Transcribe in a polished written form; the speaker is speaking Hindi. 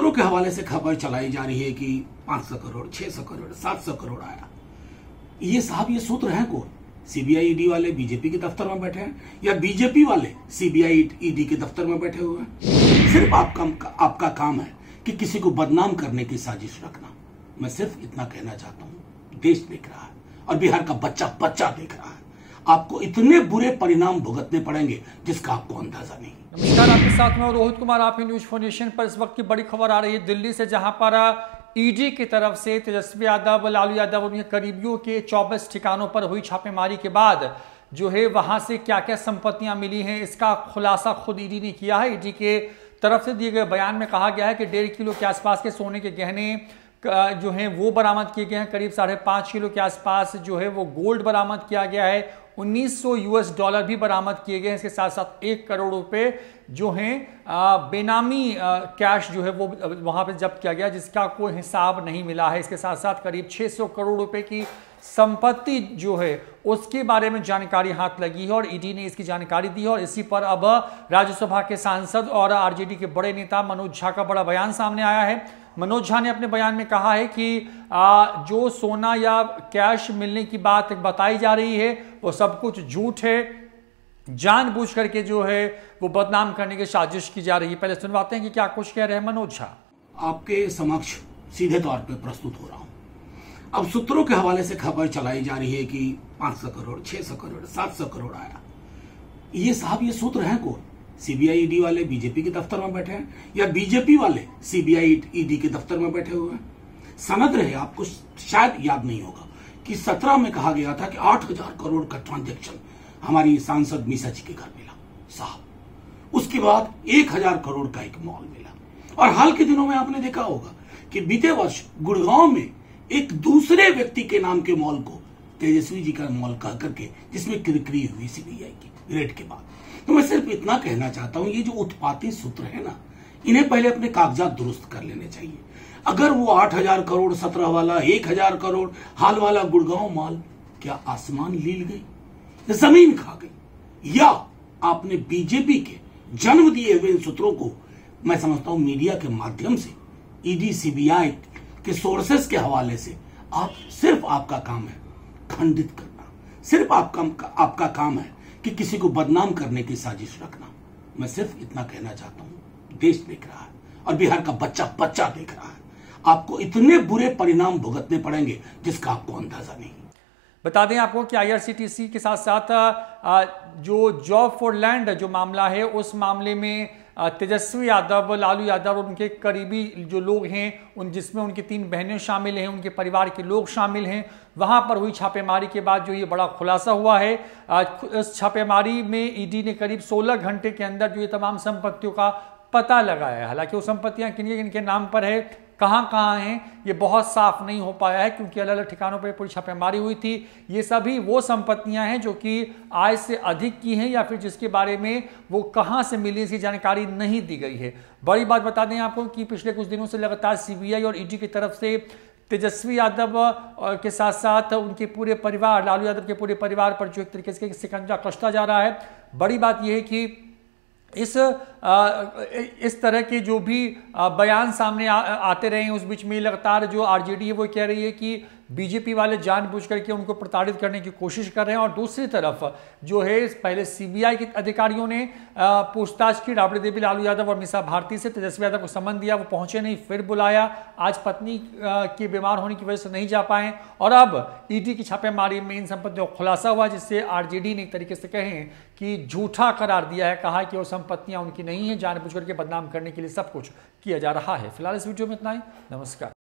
खबरों के हवाले से खबर चलाई जा रही है कि 500 करोड़, 600 करोड़, 700 करोड़ आया। ये साहब, ये सूत्र हैं कौन? सीबीआई ईडी वाले बीजेपी के दफ्तर में बैठे हैं या बीजेपी वाले सीबीआई ईडी के दफ्तर में बैठे हुए हैं? सिर्फ आपका काम है कि किसी को बदनाम करने की साजिश रखना। मैं सिर्फ इतना कहना चाहता हूं, देश देख रहा है और बिहार का बच्चा बच्चा देख रहा है। आपको इतने बुरे परिणाम भुगतने पड़ेंगे जिसका आपको अंदाजा नहीं। नमस्कार, आपके साथ में रोहित कुमार, आप न्यूज फोनेशन पर। इस वक्त की बड़ी खबर आ रही है दिल्ली से, जहां पर ईडी की तरफ से तेजस्वी यादव, लालू यादव और उनके करीबियों के 24 ठिकानों पर हुई छापेमारी के बाद जो है वहां से क्या क्या संपत्तियां मिली हैं, इसका खुलासा खुद ईडी ने किया है। ईडी के तरफ से दिए गए बयान में कहा गया है कि 1.5 किलो के आसपास के सोने के गहने जो हैं वो बरामद किए गए हैं। करीब 5.5 किलो के आसपास जो है वो गोल्ड बरामद किया गया है। 1900 यूएस डॉलर भी बरामद किए गए हैं। इसके साथ साथ 1 करोड़ रुपए जो हैं बेनामी कैश जो है वो वहां पे जब्त किया गया, जिसका कोई हिसाब नहीं मिला है। इसके साथ साथ करीब 600 करोड़ रुपए की संपत्ति जो है उसके बारे में जानकारी हाथ लगी है और ईडी ने इसकी जानकारी दी है। और इसी पर अब राज्यसभा के सांसद और आरजेडी के बड़े नेता मनोज झा का बड़ा बयान सामने आया है। मनोज झा ने अपने बयान में कहा है कि जो सोना या कैश मिलने की बात बताई जा रही है वो सब कुछ झूठ है, जानबूझ करके जो है वो बदनाम करने की साजिश की जा रही है। पहले सुनवाते हैं कि क्या कुछ कह रहे हैं मनोज झा। आपके समक्ष सीधे तौर पे प्रस्तुत हो रहा हूं। अब सूत्रों के हवाले से खबर चलाई जा रही है कि 500 करोड़, 600 करोड़, 700 करोड़ आया। ये साहब, ये सूत्र हैं कौन? सीबीआई ईडी वाले बीजेपी के दफ्तर में बैठे हैं या बीजेपी वाले सीबीआई ईडी के दफ्तर में बैठे हुए हैं? सनद रहे, आपको शायद याद नहीं होगा कि 17 में कहा गया था कि 8000 करोड़ का ट्रांजैक्शन हमारी सांसद मीसा जी के घर मिला साहब। उसके बाद 1000 करोड़ का एक मॉल मिला। और हाल के दिनों में आपने देखा होगा कि बीते वर्ष गुड़गांव में एक दूसरे व्यक्ति के नाम के मॉल को तेजस्वी जी का मॉल कह करके जिसमें किरकिरी हुई सीबीआई की रेड के बाद। तो मैं सिर्फ इतना कहना चाहता हूं, ये जो उत्पाती सूत्र है ना, इन्हें पहले अपने कागजात दुरुस्त कर लेने चाहिए। अगर वो 8000 करोड़ 17 वाला, 1000 करोड़ हाल वाला गुड़गांव माल क्या आसमान लील गई, जमीन खा गई, या आपने बीजेपी के जन्म दिए हुए इन सूत्रों को, मैं समझता हूं मीडिया के माध्यम से, ईडी सीबीआई के सोर्सेस के हवाले से सिर्फ आपका काम है खंडित करना। सिर्फ आपका काम है कि किसी को बदनाम करने की साजिश रखना। मैं सिर्फ इतना कहना चाहता हूं, देश देख रहा है और बिहार का बच्चा बच्चा देख रहा है। आपको इतने बुरे परिणाम भुगतने पड़ेंगे जिसका आपको अंदाजा नहीं। बता दें आपको कि आईआरसीटीसी के साथ साथ जो जॉब फॉर लैंड जो मामला है, उस मामले में तेजस्वी यादव, लालू यादव और उनके करीबी जो लोग हैं, जिसमें उनकी 3 बहनें शामिल हैं, उनके परिवार के लोग शामिल हैं, वहां पर हुई छापेमारी के बाद जो ये बड़ा खुलासा हुआ है। इस छापेमारी में ईडी ने करीब 16 घंटे के अंदर जो ये तमाम संपत्तियों का पता लगाया है। हालांकि वो संपत्तियां किनके नाम पर है, कहाँ हैं, ये बहुत साफ नहीं हो पाया है, क्योंकि अलग अलग ठिकानों पर पूरी छापेमारी हुई थी। ये सभी वो संपत्तियां हैं जो कि आय से अधिक की हैं या फिर जिसके बारे में वो कहाँ से मिली, इसकी जानकारी नहीं दी गई है। बड़ी बात बता दें आपको कि पिछले कुछ दिनों से लगातार सीबीआई और ईडी की तरफ से तेजस्वी यादव के साथ साथ उनके पूरे परिवार, लालू यादव के पूरे परिवार पर जो एक तरीके से शिकंजा कसता जा रहा है। बड़ी बात यह है कि इस तरह के जो भी बयान सामने आते रहे हैं, उस बीच में लगातार जो आरजेडी है वो कह रही है कि बीजेपी वाले जानबूझ करके उनको प्रताड़ित करने की कोशिश कर रहे हैं। और दूसरी तरफ जो है, पहले सीबीआई के अधिकारियों ने पूछताछ की राबड़ी देवी, लालू यादव और मीसा भारती से। तेजस्वी यादव को समन दिया, वो पहुंचे नहीं, फिर बुलाया। आज पत्नी के बीमार होने की वजह से नहीं जा पाए और अब ईडी की छापेमारी में इन संपत्तियों का खुलासा हुआ, जिससे आरजेडी ने एक तरीके से कहें कि झूठा करार दिया है। कहा कि वो संपत्तियां उनकी नहीं है, जानबूझ करके बदनाम करने के लिए सब कुछ किया जा रहा है। फिलहाल इस वीडियो में इतना ही। नमस्कार।